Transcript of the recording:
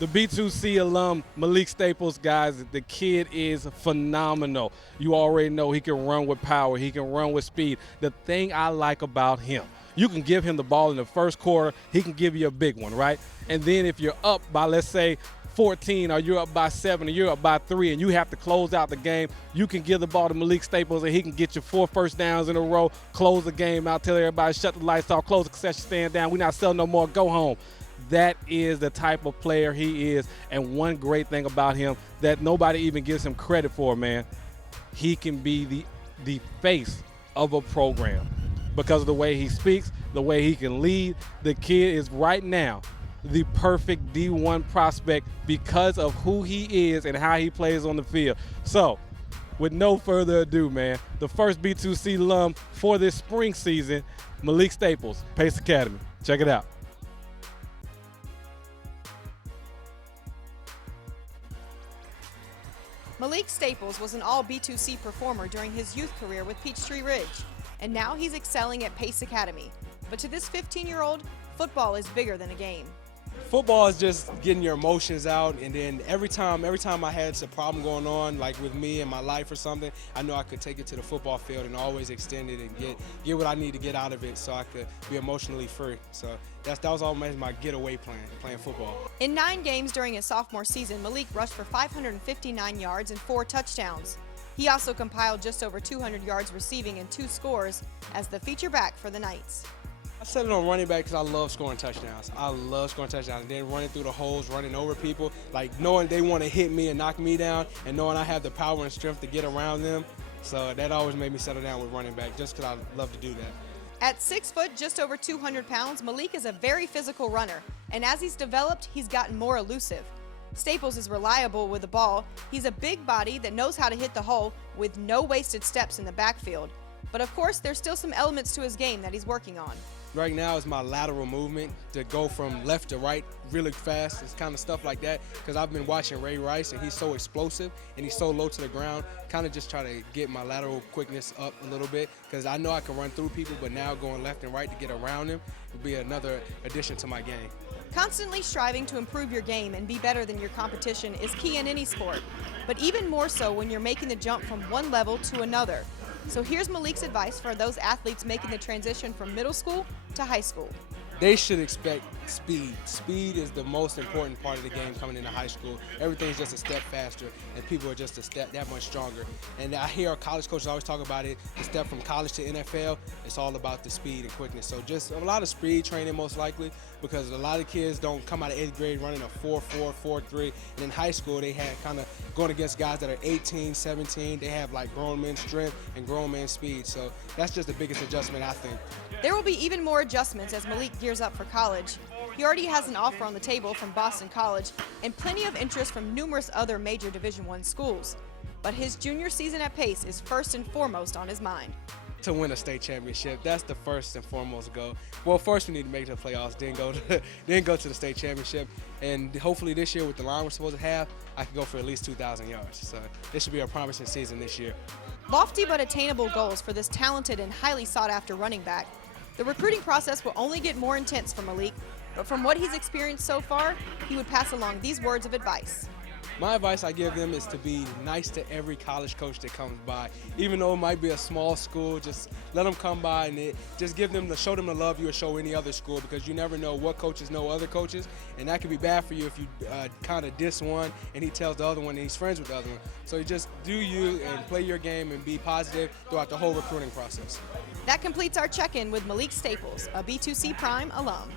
The B2C alum, Malik Staples, guys, the kid is phenomenal. You already know he can run with power. He can run with speed. The thing I like about him, you can give him the ball in the first quarter. He can give you a big one, right? And then if you're up by, let's say, 14 or you're up by 7 or you're up by 3 and you have to close out the game, you can give the ball to Malik Staples and he can get you 4 first downs in a row, close the game out, tell everybody shut the lights off, close the concession stand down, we're not selling no more, go home. That is the type of player he is, and one great thing about him that nobody even gives him credit for, man, he can be the face of a program because of the way he speaks, the way he can lead. The kid is right now the perfect D1 prospect because of who he is and how he plays on the field. So, with no further ado, man, the first B2C alum for this spring season, Malik Staples, Pace Academy. Check it out. Malik Staples was an all B2C performer during his youth career with Peachtree Ridge, and now he's excelling at Pace Academy. But to this 15-year-old, football is bigger than a game. Football is just getting your emotions out, and then every time I had a problem going on, like with me in my life or something, I know I could take it to the football field and always extend it and get what I need to get out of it so I could be emotionally free. So that was always my getaway plan, playing football. In 9 games during his sophomore season, Malik rushed for 559 yards and 4 touchdowns. He also compiled just over 200 yards receiving and 2 scores as the feature back for the Knights. I set it on running back because I love scoring touchdowns. I love scoring touchdowns. And then running through the holes, running over people, like knowing they want to hit me and knock me down, and knowing I have the power and strength to get around them. So that always made me settle down with running back, just because I love to do that. At 6 foot, just over 200 pounds, Malik is a very physical runner, and as he's developed, he's gotten more elusive. Staples is reliable with the ball. He's a big body that knows how to hit the hole with no wasted steps in the backfield. But of course, there's still some elements to his game that he's working on. Right now is my lateral movement to go from left to right really fast. It's kind of stuff like that because I've been watching Ray Rice and he's so explosive and he's so low to the ground. Kind of just try to get my lateral quickness up a little bit because I know I can run through people, but now going left and right to get around them will be another addition to my game. Constantly striving to improve your game and be better than your competition is key in any sport, but even more so when you're making the jump from one level to another. So here's Malik's advice for those athletes making the transition from middle school to high school. They should expect speed. Speed is the most important part of the game coming into high school. Everything's just a step faster, and people are just a step that much stronger. And I hear our college coaches always talk about it, the step from college to NFL, it's all about the speed and quickness. So just a lot of speed training most likely, because a lot of kids don't come out of 8th grade running a 4.4, 4.3. And in high school, they had kind of going against guys that are 18, 17. They have like grown men strength and grown man speed. So that's just the biggest adjustment, I think. There will be even more adjustments as Malik gears up for college. He already has an offer on the table from Boston College and plenty of interest from numerous other major Division I schools. But his junior season at Pace is first and foremost on his mind. To win a state championship, that's the first and foremost goal. Well, first we need to make it to the playoffs, then go to the state championship, and hopefully this year with the line we're supposed to have, I can go for at least 2,000 yards. So this should be a promising season this year. Lofty but attainable goals for this talented and highly sought-after running back. The recruiting process will only get more intense for Malik, but from what he's experienced so far, he would pass along these words of advice. My advice I give them is to be nice to every college coach that comes by. Even though it might be a small school, just let them come by and just show them the love you would show any other school, because you never know what coaches know other coaches, and that could be bad for you if you kind of diss one and he tells the other one and he's friends with the other one. So you just do you and play your game and be positive throughout the whole recruiting process. That completes our check-in with Malik Staples, a B2C Prime alum.